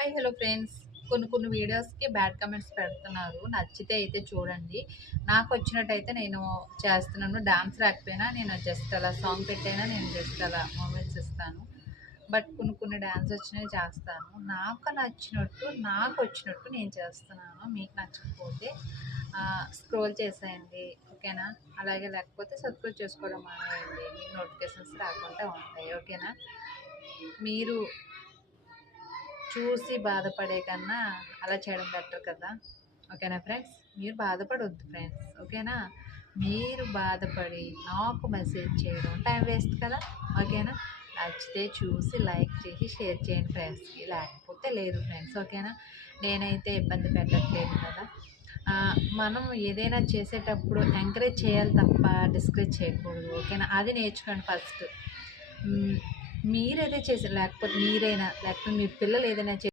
Hi hello friends. కొన్ని వీడియోస్‌కి bad comments పెడుతున్నారు. నచ్చితే అయితే చూడండి. నాకొచ్చినట్టయితే నేను చేస్తున్నాను. డాన్స్ రాకపోయినా నేను జస్ట్ అలా సాంగ్ పెట్టైనా నేను జస్ట్ అలా మూమెంట్స్ ఇస్తాను. బట్ కొన్ని డాన్స్ వచ్చినవి చేస్తాను. నాకు నచ్చినట్టు, నాకొచ్చినట్టు నేను చేస్తున్నాను. మీకు నచ్చకపోతే స్క్రోల్ చేసేయండి. ఓకేనా? అలాగే లేకపోతే సబ్స్క్రైబ్ చేసుకోవడం మానేయండి. మీకు నోటిఫికేషన్స్ రాకుండా ఉంటాయి. ఓకేనా? మీరు చూసి బాధపడే కన్నా అలా చేయడం బెటర్ కదా. ఓకేనా ఫ్రెండ్స్? మీరు బాధపడొద్దు ఫ్రెండ్స్. ఓకేనా? మీరు బాధపడి నాకు మెసేజ్ చేయడం టైం వేస్ట్ కదా. ఓకేనా? నచ్చితే చూసి లైక్ చేసి షేర్ చేయండి ఫ్రెండ్స్కి, లేకపోతే లేదు ఫ్రెండ్స్. ఓకేనా? నేనైతే ఇబ్బంది పెట్టట్లేదు కదా. మనం ఏదైనా చేసేటప్పుడు ఎంకరేజ్ చేయాలి తప్ప డిస్కరేజ్ చేయకూడదు. ఓకేనా? అది నేర్చుకోండి ఫస్ట్. మీరేదే చేసారు, లేకపోతే మీరైనా లేకపోతే మీ పిల్లలు ఏదైనా